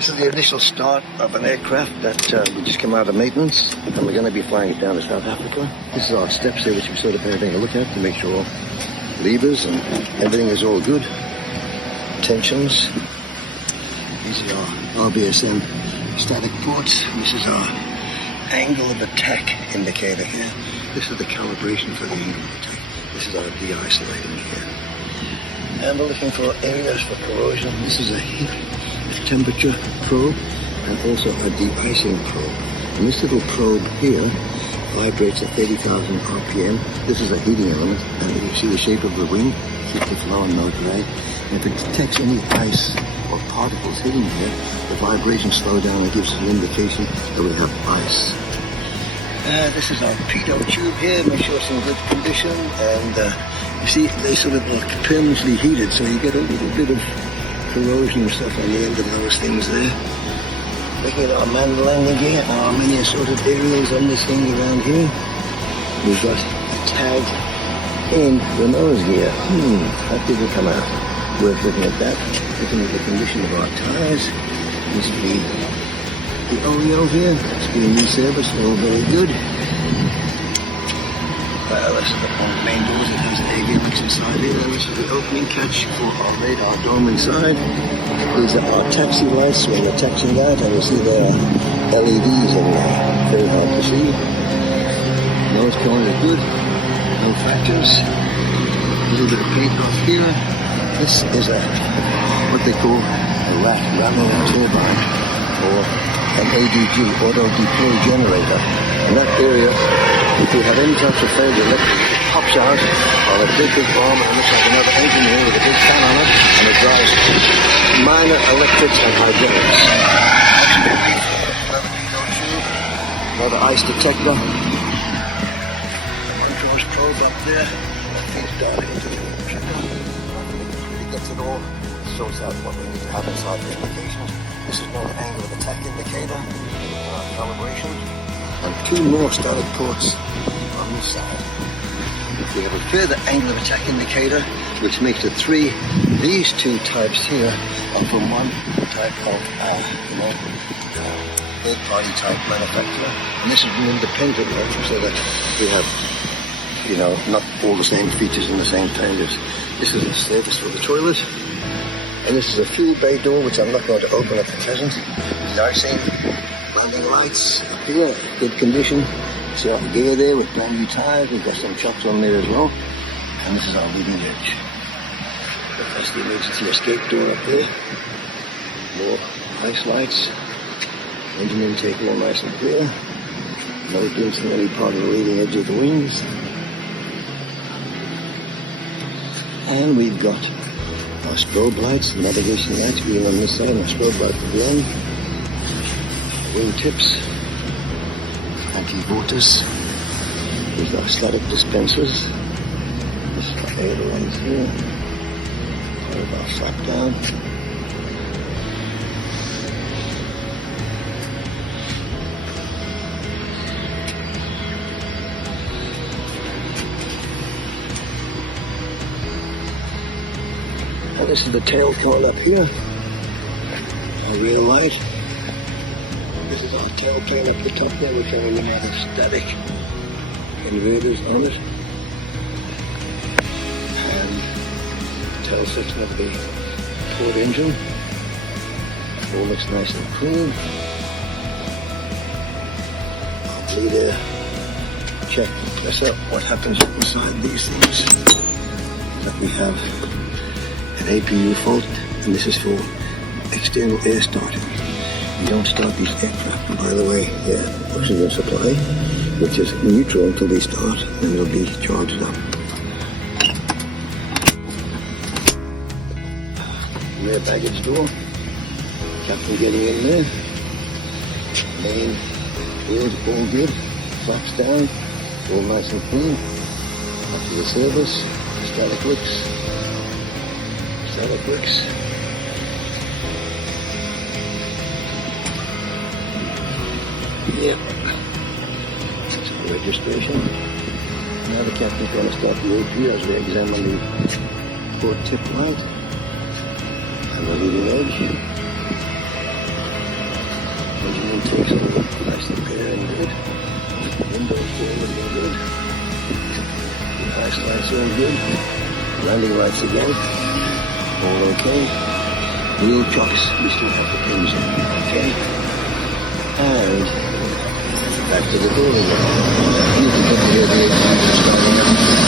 This is the initial start of an aircraft that we just came out of maintenance, and we're going to be flying it down to South Africa. This is our steps here, which we sort of having a look at to make sure all levers and everything is all good. Tensions. These are our RBSM static ports. This is our angle of attack indicator here. This is the calibration for the angle of attack. This is our de-isolating here. And we're looking for areas for corrosion. This is a heat temperature probe and also a de-icing probe. And this little probe here vibrates at 30,000 RPM. This is a heating element, and you see the shape of the wing, keep the flow and no drag. And if it detects any ice or particles hitting here, the vibrations slow down and gives us an indication that we have ice. This is our pitot tube here, make sure it's in good condition, and you see they sort of look permanently heated, so you get a little bit of corrosion and stuff on the end of those things there. Looking at our manned landing gear, our many assorted aerials on this thing around here. We've got a tag in the nose gear. That didn't come out. Worth looking at that. Looking at the condition of our tires. This is the Oreo here. It's being reserviced, all very good. This is the main doors. It has the avionics inside here. This is the opening catch for our radar dome inside. These are our taxi lights when we're taxiing out, and you see there are LEDs in there. Very hard to see. Nose cone is good. No fractures. A little bit of paint off here. This is what they call a ramming turbine, or an ADG, auto deploy generator. In that area, if you have any type of failure, it pops out on a big bomb, and it looks like another engine here with a big fan on it, and it drives minor electrics and hydraulics. Another ice detector. Controls probe up there. Feeds down into the trigger. It gets it all. Shows out what we need to have inside the indications. This is another angle of attack indicator. Calibration. And two more static ports on this side. We have a further angle of attack indicator, which makes it three. These two types here are from one type of third-party type manufacturer, and this is an independent one, so that we have, not all the same features in the same time. This is a service for the toilet, and this is a fuel bay door, which I'm not going to open at the present. De-icing. Landing lights up here, good condition. See our gear there with brand new tires. We've got some chocks on there as well. And this is our leading edge. That's the emergency escape door up there. More ice lights. Engine intake all nice and clear. No dents in any part of the leading edge of the wings. And we've got our strobe lights, navigation lights being on this side, and our strobe light for the end. Wing tips, anti-vortice. These are static dispensers. This is our ailerons here. Part of our flap down. And this is the tail coil up here. Our rear light. This is our tailplane up the top there, which are a pneumatic static inverters on it. And tail section of the port engine. All looks nice and clean. Our bleeder check this up. What happens inside these things is that we have an APU fault, and this is for external air starting. You don't start these aircraft, by the way, their oxygen supply, which is neutral until they start, and it'll be charged up. Rear baggage door, captain getting in there. Main wheels all good, flaps down, all nice and clean. After the service, static wicks. Yep. That's the registration. Now the captain's going to start the APU as we examine the port tip light and the leading edge. Engine intakes all nicely clear and good. Windows forward and good. Flash lights all good. Landing lights again. All okay. Wheel chocks, we still have the pins in. Okay. And back to the door again. You can get the aviation starting up.